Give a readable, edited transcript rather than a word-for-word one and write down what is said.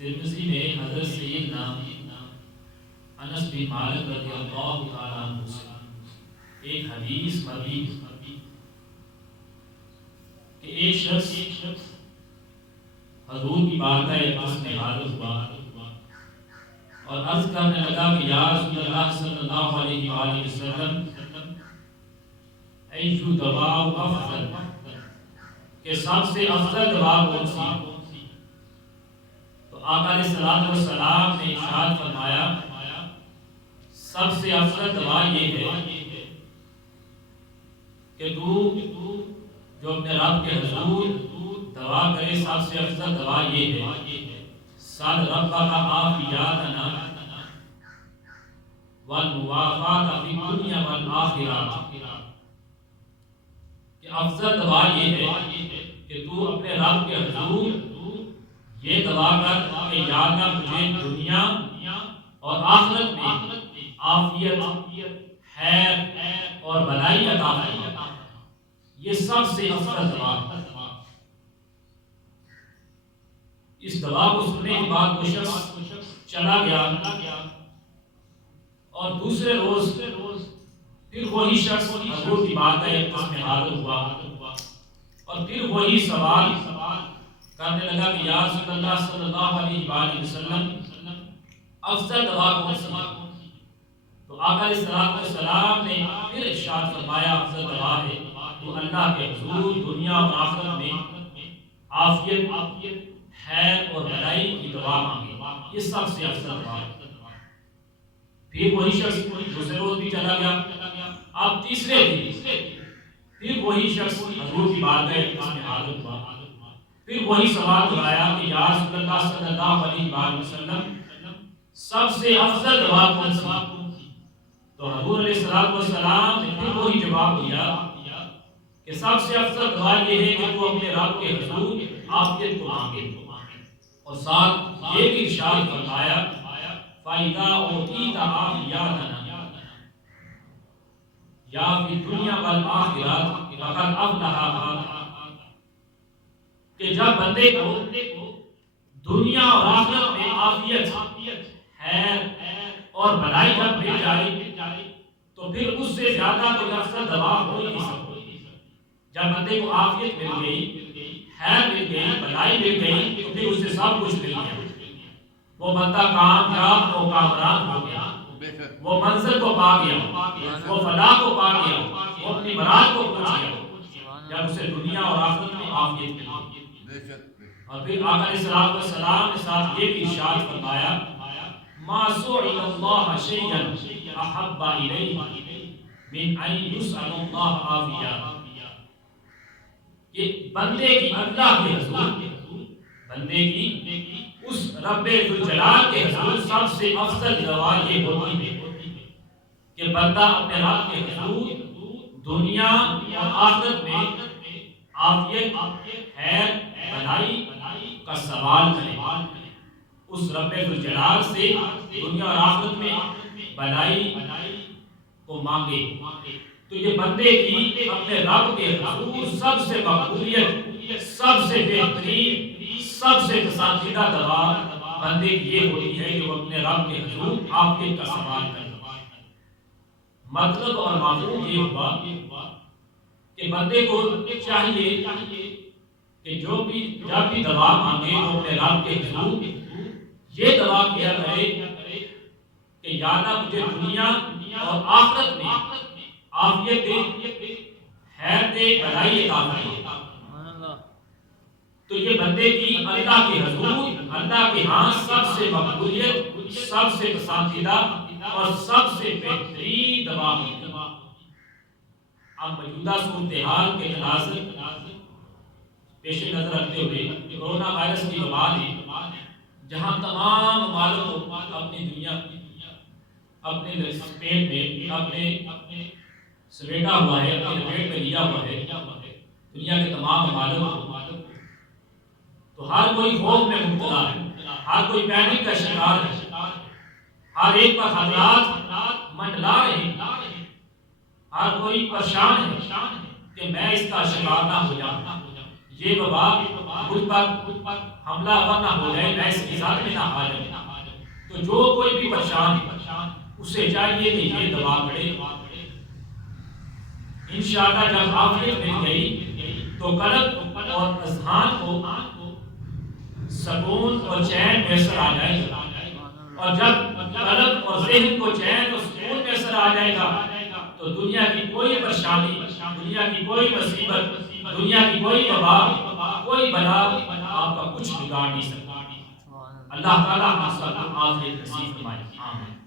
ترمذی میں حضرت سیدنا انس بن مالک رضی اللہ تعالیٰ عنہ سے ایک حدیث مروی کہ ایک شخص حضور کی بارگاہ اقدس میں حاضر ہوا اور عرض کرنے لگا کہ یا رسول اللہ صلی اللہ علیہ وآلہ وسلم ایجو دوا افضل کہ سب سے افضل دوا کون سی؟ تو آقا علیہ الصلوۃ والسلام نے ارشاد فرمایا سب سے افضل دوا یہ ہے کہ تو جو اپنے رب کے حضور دعا کرے، سب سے افضل دعا یہ ہے سال ربک عافیتنا والموافات فی الدنیا والآخرہ، کہ افضل دعا یہ ہے کہ تو اپنے رب کے حضور یہ دعا کر کہ یا اللہ مجھے دنیا اور آخرت میں عافیت، خیر اور بھلائی عطا فرما۔ یہ سب سے افضل دعا ہے۔ اس دعا کو سننے کے بعد وہ شخص چلا گیا اور دوسرے روز پھر وہی شخص حضور کی بارگاہ اقدس میں حاضر ہوا اور پھر وہی سوال کرنے لگا کہ یا رسول اللہ صلی اللہ علیہ وآلہ وسلم افضل دعا کون سی؟ تو آقا علیہ الصلوۃ والسلام نے پھر ارشاد فرمایا افضل دعا ہے تو اللہ کے حضور دنیا اور آخرت میں عافیت، خیر اور بھلائی کی دعا مانگے، یہ سب سے افضل دعا ہے۔ پھر وہی شخص دوسرے روز بھی چلا گیا، اب تیسرے دن پھر وہی شخص حضور کی بارگاہ اقدس میں حاضر ہوا، پھر وہی سوال دہرایا کہ یا رسول اللہ صلی اللہ علیہ وآلہ وسلم سب سے افضل دعا کون سی؟ تو حضور علیہ الصلوۃ والسلام نے پھر وہی جواب دیا کہ سب سے افضل دعا یہ ہے کہ تو اپنے رب کے حضور عافیت کو مانگے، اور ساتھ یہ بھی ارشاد فرمایا فَإِذَا أُوتِيتَ عَافِيَتَنَا یا فی الدنیا والآخرہ فقد افلح، کہ جب بندے کو دنیا اور آخرت میں عافیت، خیر اور بھلائی جب مل جائے تو پھر اس سے زیادہ کوئی افضل دعا ہو ہی نہیں سکتی۔ جب بندے کو عافیت مل گئی، خیر مل گئی، بھلائی مل گئی تو پھر اس سے سب کچھ مل گیا، وہ بندہ کامیاب و کامران ہو گیا، وہ منزل کو پا گیا، وہ فلاح کو پا گیا، وہ اپنی مراد کو پہنچ گیا جب اسے دنیا اور آخرت میں عافیت ملی۔ اور پھر آقا علیہ الصلوۃ والسلام نے ساتھ یہ بھی ارشاد فرمایا ما سئل اللہ شیئا احب الیہ من ان یسأل اللہ عافیہ، کہ بندے کی اللہ کے حضور، بندے کی اس رب ذوالجلال کے حضور سب سے افضل دعا یہ ہوتی ہے کہ بندہ اپنے رب کے حضور دنیا اور آخرت میں عافیت، خیر، بھلائی کا سوال کرے، اس رب ذوالجلال سے دنیا اور آخرت میں بھلائی کو مانگے۔ تو یہ بندے کی اپنے رب کے حضور سب سے مقبولیت، سب سے بہترین، سب سے پسندیدہ دعا بندے کی یہ ہوتی ہے کہ وہ اپنے رب کے حضور عافیت کا سوال کرے۔ مطلب اور مفہوم یہ ہوا کہ بندے کو چاہیے کہ جب بھی دعا مانگے تو اپنے رب کے حضور یہ دعا کیا کرے کہ یا اللہ مجھے دنیا اور آخرت میں عافیت دے، خیر دے، بھلائی عطا فرما۔ تو یہ بندے کی اللہ کے حضور، اللہ کے ہاں سب سے مقبولیت، سب سے پسندیدہ اور سب سے بہترین دعا ہے۔ اب موجودہ صورتحال کے تناظر پیش نظر رکھتے ہوئے کورونا وائرس کی وبا نے جہاں تمام ممالک کو اپنی دنیا، اپنے پیٹ میں اپنے سمیٹا ہوا ہے، اپنے پیٹ میں لیا ہوا ہے، دنیا کے تمام ممالک کو، تو ہر کوئی خوف میں مبتلا ہے، ہر کوئی پینک کا شکار ہے، ہر ایک پر خطرات منڈلا رہے ہیں، ہر کوئی پریشان ہے کہ میں اس کا شکار نہ ہو جاؤں، یہ وبا مجھ پر حملہ آور نہ ہو جائے، میں اس کی ذات میں نہ آ جائے۔ تو جو کوئی بھی پریشان اسے چاہیے کہ یہ دعا پڑھے۔ انشاءاللہ جب عافیت مل گئی تو قلب اور اذہان کو سکون اور چین میسر آ جائے گا، اور جب قلب اور ذہن کو چین اور سکون میسر آ جائے گا تو دنیا کی کوئی پریشانی، دنیا کی کوئی مصیبت، دنیا کی کوئی وبا، کوئی بلا آپ کا کچھ بگاڑ نہیں سکتا۔ اللہ تعالیٰ ہم سب کو عافیت نصیب فرمائے، آمین۔